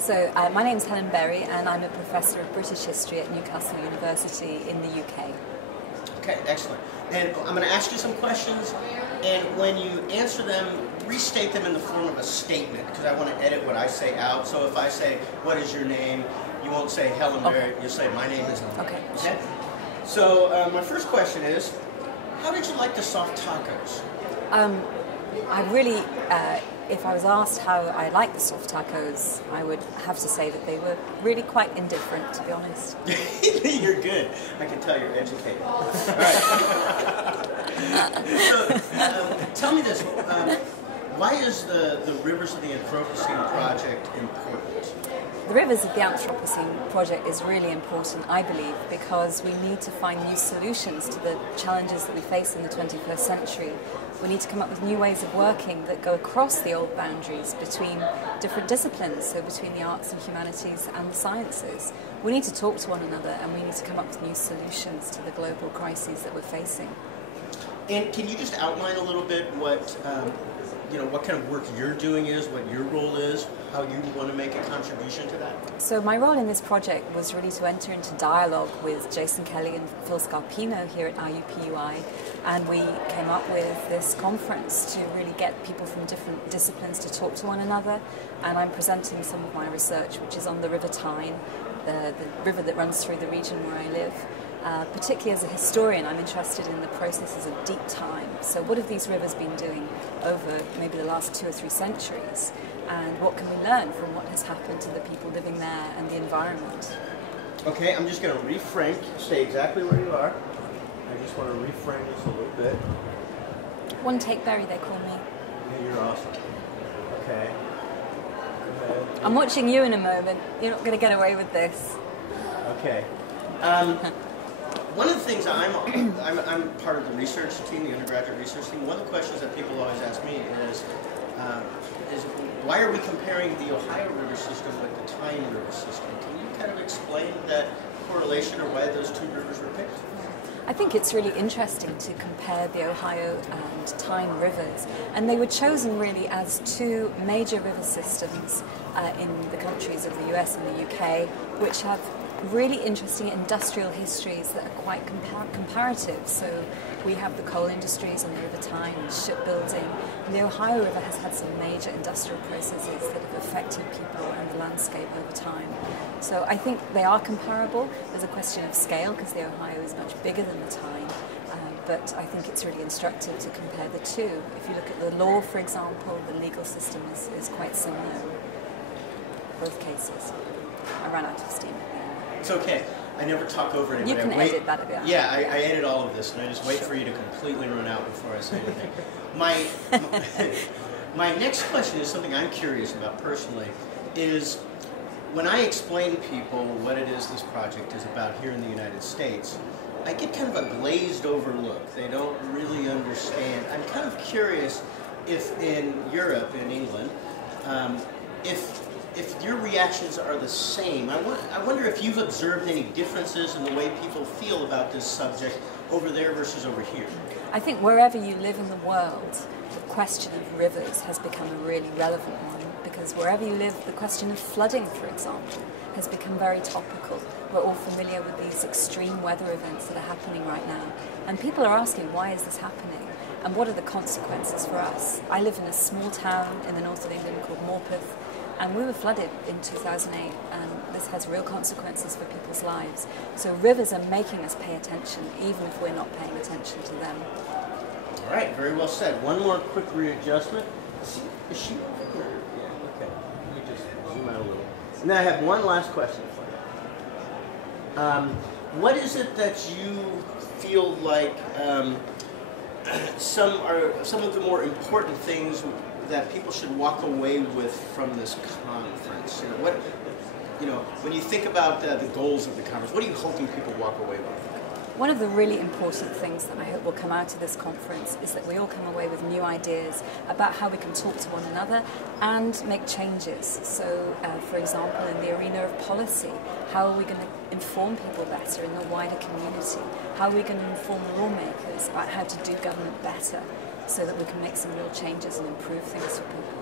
So my name's Helen Berry and I'm a professor of British history at Newcastle University in the UK. Okay, excellent. And I'm going to ask you some questions, and when you answer them, restate them in the form of a statement, because I want to edit what I say out. So if I say, what is your name, you won't say Helen Berry, you'll say, my name is Helen. Okay. Okay? So my first question is, how did you like the soft tacos? I really, if I was asked how I like the soft tacos, I would have to say that they were really quite indifferent, to be honest. You're good. I can tell you're educated. All right. So, tell me this. Why is the Rivers of the Anthropocene project important? The Rivers of the Anthropocene project is really important, I believe, because we need to find new solutions to the challenges that we face in the 21st century. We need to come up with new ways of working that go across the old boundaries between different disciplines, so between the arts and humanities and the sciences. We need to talk to one another, and we need to come up with new solutions to the global crises that we're facing. And can you just outline a little bit what kind of work you're doing is, what your role is, how you want to make a contribution to that? So my role in this project was really to enter into dialogue with Jason Kelly and Phil Scarpino here at IUPUI, and we came up with this conference to really get people from different disciplines to talk to one another. And I'm presenting some of my research, which is on the River Tyne, the river that runs through the region where I live. Particularly as a historian, I'm interested in the processes of deep time. So what have these rivers been doing over maybe the last 2 or 3 centuries? And what can we learn from what has happened to the people living there and the environment? Okay, I'm just going to reframe, stay exactly where you are. I just want to reframe this a little bit. One take Berry, they call me. Yeah, you're awesome. Okay. Go ahead. I'm watching you in a moment. You're not going to get away with this. Okay. One of the things I'm part of the research team, the undergraduate research team. One of the questions that people always ask me is why are we comparing the Ohio River system with the Tyne River system? Can you kind of explain that correlation or why those two rivers were picked? I think it's really interesting to compare the Ohio and Tyne rivers, and they were chosen really as 2 major river systems in the countries of the US and the UK, which have really interesting industrial histories that are quite comparative. So we have the coal industries on the River Tyne and shipbuilding. And the Ohio River has had some major industrial processes that have affected people and the landscape over time. So I think they are comparable. There's a question of scale because the Ohio is much bigger than the Tyne. But I think it's really instructive to compare the two. If you look at the law, for example, the legal system is quite similar in both cases. I ran out of steam. It's okay. I never talk over anybody. You can edit that a bit. Yeah, I edit all of this, and I just wait for you to completely run out before I say anything. My next question is something I'm curious about personally, is when I explain to people what it is this project is about here in the United States, I get kind of a glazed over look. They don't really understand. I'm kind of curious if in Europe, in England, if your reactions are the same. I wonder if you've observed any differences in the way people feel about this subject over there versus over here. I think wherever you live in the world, the question of rivers has become a really relevant one, because wherever you live, the question of flooding, for example, has become very topical. We're all familiar with these extreme weather events that are happening right now, and people are asking, why is this happening? And what are the consequences for us? I live in a small town in the north of England called Morpeth, and we were flooded in 2008, and this has real consequences for people's lives. So rivers are making us pay attention, even if we're not paying attention to them. All right, very well said. One more quick readjustment. Is she over here? Yeah, okay. Let me just zoom out a little. And then I have one last question for you. What is it that you feel like some of the more important things that people should walk away with from this conference? When you think about the goals of the conference, what are you hoping people walk away with? One of the really important things that I hope will come out of this conference is that we all come away with new ideas about how we can talk to one another and make changes. So, for example, in the arena of policy, how are we going to inform people better in the wider community? How are we going to inform lawmakers about how to do government better so that we can make some real changes and improve things for people?